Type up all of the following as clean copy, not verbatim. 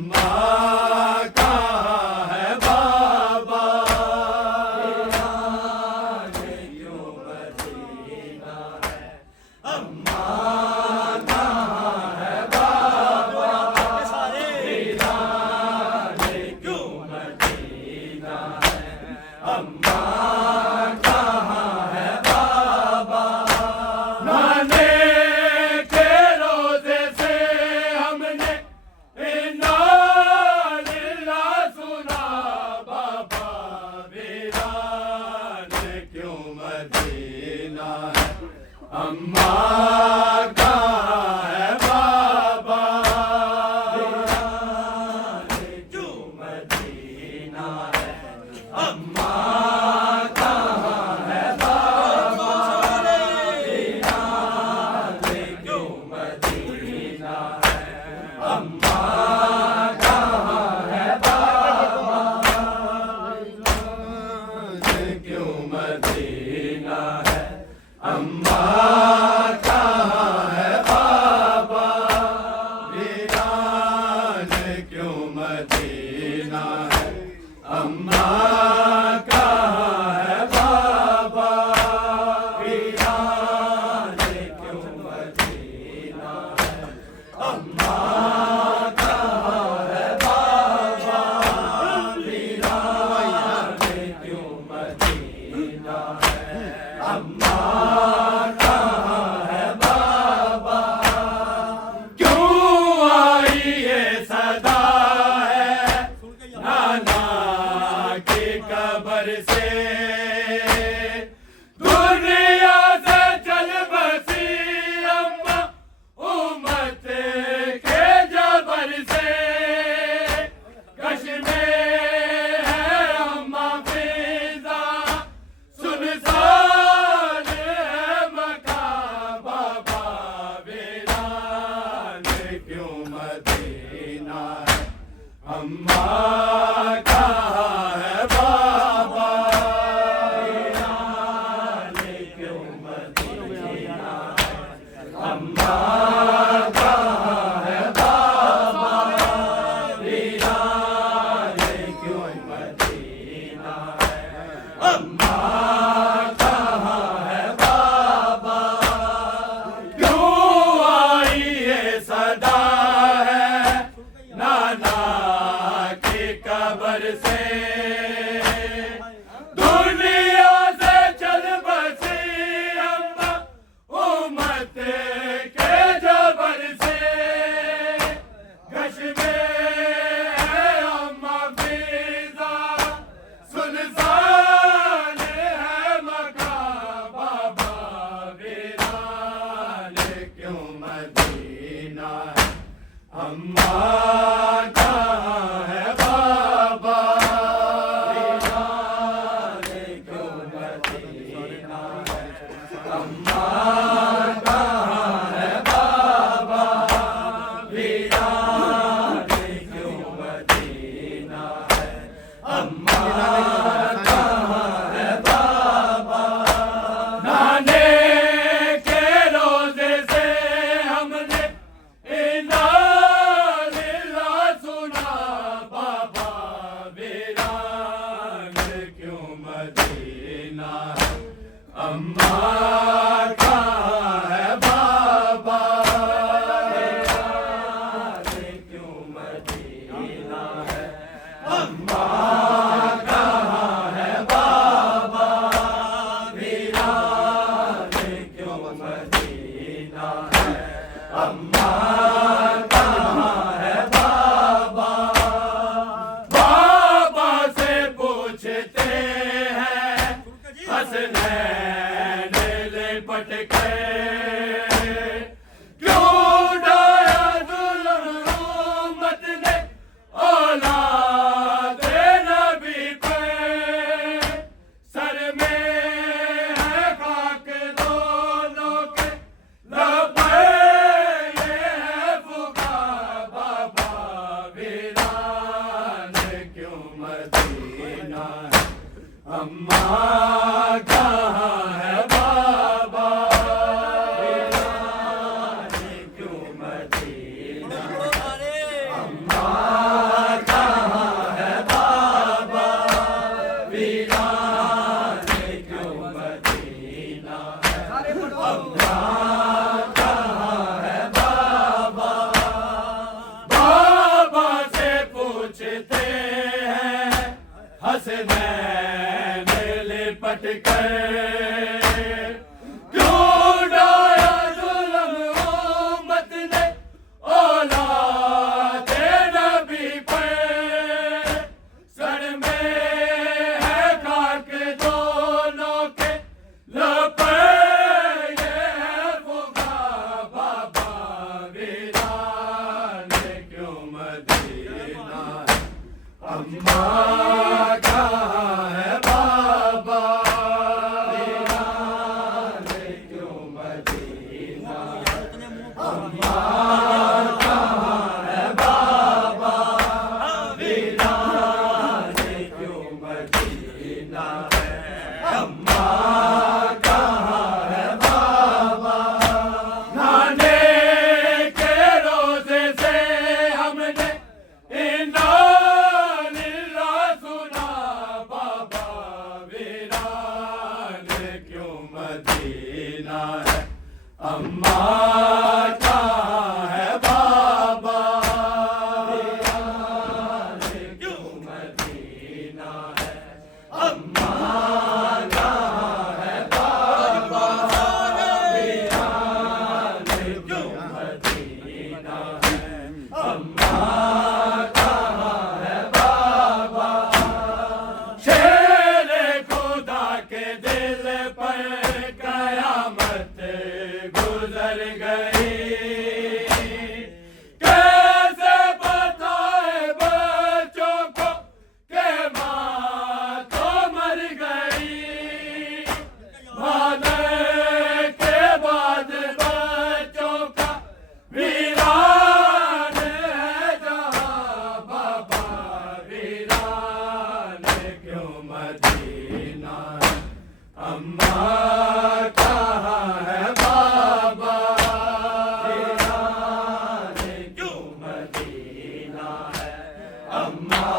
اماں کہاں ہے بابا کیوں مدینہ ہے اماں کہاں ہے بابا کیوں مدینہ ہے اماں کہاں ہے بابا نانے کے روزے سے ہم نے سنا بابا ویران کیوں مدینہ ہے اماں کہاں ہے بابا کیوں مدینہ ہے اماں کہاں ہے بابا کیوں مدینہ ہے اماں کہاں ہے بابا کیوں مدینہ ہے اماں کہاں ہے بابا ویران کیوں مدینہ ہے اماں کہاں ہے بابا ویران کیوں مدینہ ہے اماں کہاں ہے بابا ویران کیوں مدینہ ہے اماں کہاں ہے بابا کیوں آئی یہ صدا ہے نانا کی قبر سے دنیا سے چل بسی اماں امت کے جبر سے کش میں ہے اماں فضا سنسان ہے مکان بابا ویران کیوں مدینہ ہے اماں کہاں ہے بابا ویران کیوں مدینہ ہے اماں کہاں ہے بابا ویران کیوں مدینہ ہے اماں کہاں ہے بابا کیوں آئی یہ صدا ہے نانا کی قبر سے دنیا سے چل بسی اماں امت کے جبر سے کش میں ہے اماں فضا سنسان ہے مکان بابا ویران کیوں مدینہ ہے اماں کہاں ہے بابا ویران کیوں مدینہ ہے اماں کہاں ہے بابا ویران کیوں مدینہ ہے اماں کہاں ہے بابا نانے کے روزے سے ہم نے سنا بابا ویران کیوں مدینہ ہے اماں کہاں ہے بابا ویران کیوں مدینہ ہے اماں کہاں ہے بابا ویران کیوں مدینہ ہے اماں کہاں ہے بابا بابا سے پوچھتے ہیں حسنین لپٹ کے کیوں ڈایا ظلم امت نے اولاد نبی پہ سر میں ہے خاک دونوں کے لبے یہ ہے فقا بابا ویران کیوں مدینہ ہے اماں کہاں ہے بابا ویران کیوں مدینہ اماں کر کیوں ڈایا ظلم امت نے اولاد نبی پر سر میں ہے خاک دونوں کے لپے یہ ہے فغاں بابا ویران کیوں مدینہ اماں کہاں ہے بابا ویران کیوں مدینہ اماں کہاں ہے بابا ویران کیوں مدینہ اماں کہاں ہے بابا نانے کے روزے سے ہم نے انا للہ سنا بابا ویران کیوں مدینہ ہے اماں کہاں ہے بابا ویران کیوں مدینہ ہے اماں کہاں ہے بابا ویران کیوں مدینہ ہے اماں کہاں ہے بابا شیر خدا کے دل پر قیامت گزر گئی کیسے بتائے بچوں کو کہ ماں تو مر گئی مادر کے بعد بچوں کا ویران ہے جہاں بابا ویران کیوں مدینہ اماں کہاں ہے بابا ویران کیوں مدینہ ہے اماں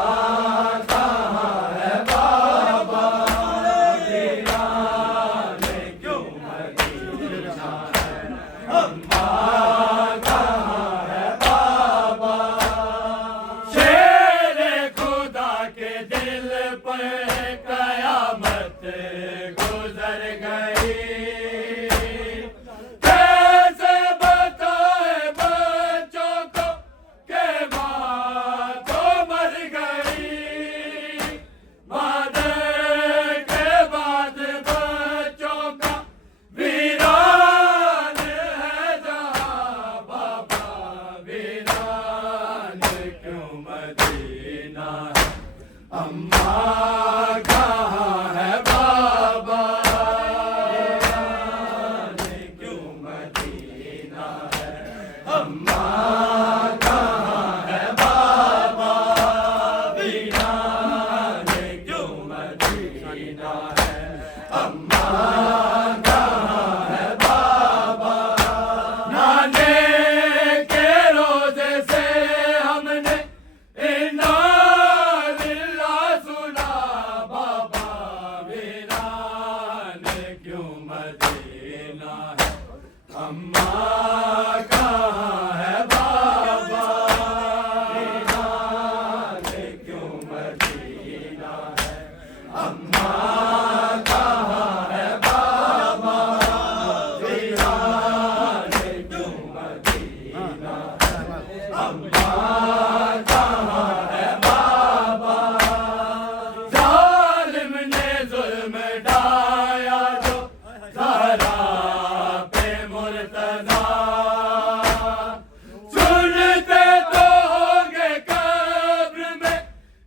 کہاں ہے بابا ویران کیوں مدینہ ہے اماں کہاں ہے بابا شیر خدا کے دل پر قیامت گزر گئی کیسے بتائے بچوں کو کہ ماں تو مر گئی مادر کے بعد بچوں کا ویران ہے جہاں بابا ویران کیوں مدینہ ہے اماں کہاں ہے بابا ویران کیوں مدینہ ہے اماں کہاں ہے بابا ویران کیوں مدینہ ہے اماں کہاں ہے بابا نانے کے روزے سے ہم نے انا للہ سنا بابا ویران کیوں مدینہ ہے اماں کہاں ہے بابا ویران کیوں مدینہ ہے اماں کہاں ہے بابا ویران کیوں مدینہ ہے اماں کہاں ہے بابا ظالم نے ظلم ڈھایا جو زہرا پہ مرتضیٰ سنتے تو ہوں گے قبر میں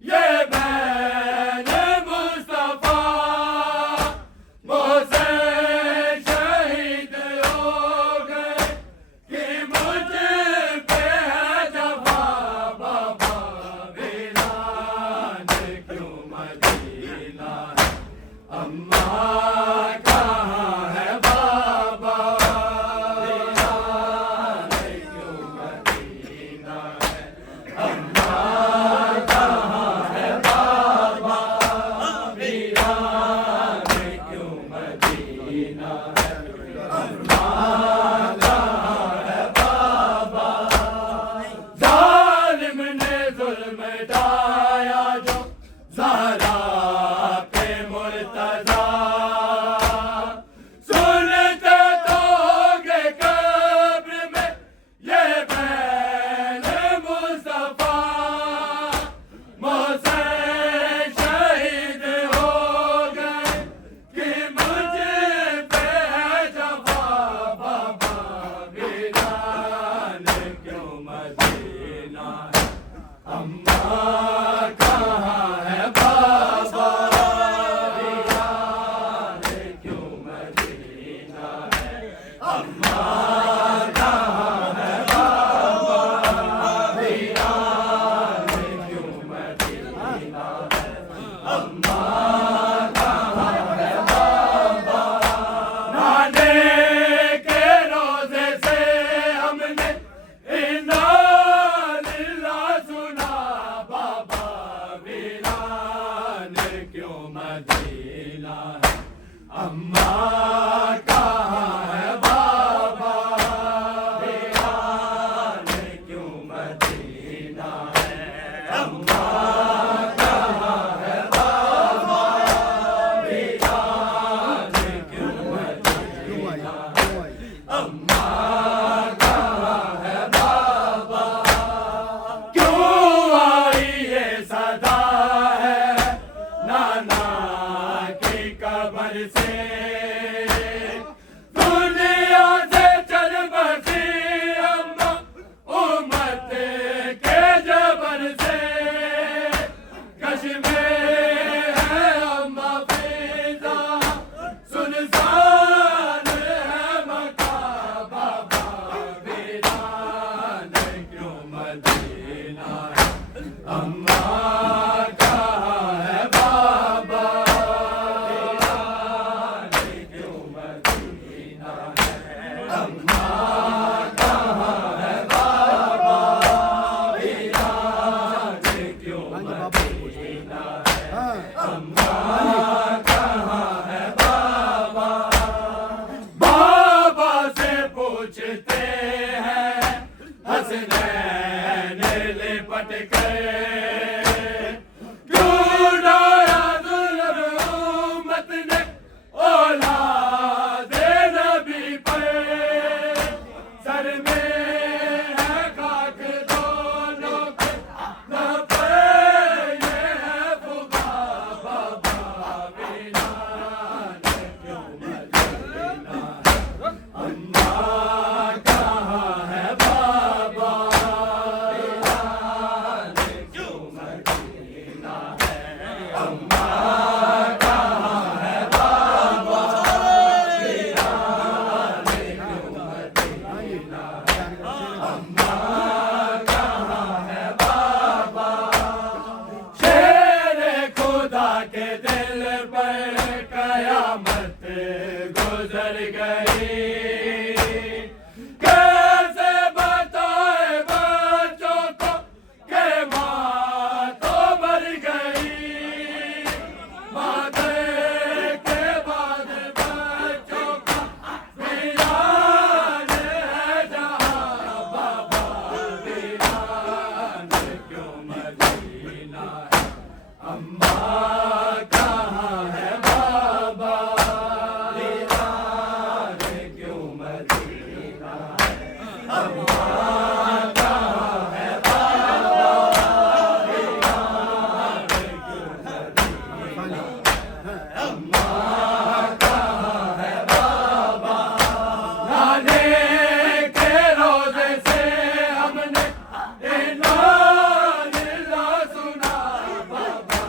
یہ بین مصطفیٰ محسن شہید ہو گئے کہ مجھ پہ ہے جفا بابا ویران کیوں مدینہ ہے اماں کہاں ہے بابا ویران کیوں مدینہ ہے اماں کہاں ہے بابا ویران کیوں مدینہ ہے اماں کہاں ہے بابا ظالم نے ظلم ڈھایا جو زہرا پہ مرتضیٰ اماں کہاں ہے بابا ویران کیوں مدینہ ہے اماں کہاں ہے بابا ویران کیوں مدینہ ہے اماں کہاں ہے بابا کیوں آئی یہ صدا ہے نانا کی قبر سے دنیا سے چل بسی اماں امت کے جبر سے کش میں ہے اماں فضا سنسان ہے مکہ بابا ویران کیوں مدینہ ہے اماں کہاں ہے بابا ویران کیوں مدینہ ہے اماں کہاں ہے بابا ویران کیوں مدینہ ہے اماں کہاں ہے بابا بابا سے پوچھتے ہیں حسنین لپٹ کر کیوں ڈایا ظلم امت نے اولاد نبی پر سر میں ہے خاک دونوں کے نہ یہ ہے بابا بابا ویران کیوں مدینہ ہے اماں کہاں ہے بابا ویران کیوں مدینہ ہے اماں کہاں ہے بابا ویران کیوں مدینہ ہے اماں کہاں ہے بابا شیر خدا کے دل پر قیامت گزر گئی کیسے بتائے بچوں کو کہ ماں تو مر گئی مادر کے بعد بچوں کا ویران ہے جہاں بابا ویران کیوں مدینہ ہے اماں کہاں ہے بابا ویران کیوں مدینہ ہے اماں کہاں ہے بابا ویران کیوں مدینہ ہے اماں کہاں ہے بابا نانے کے روزے سے ہم نے اعلان اللہ سنا بابا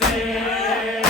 سے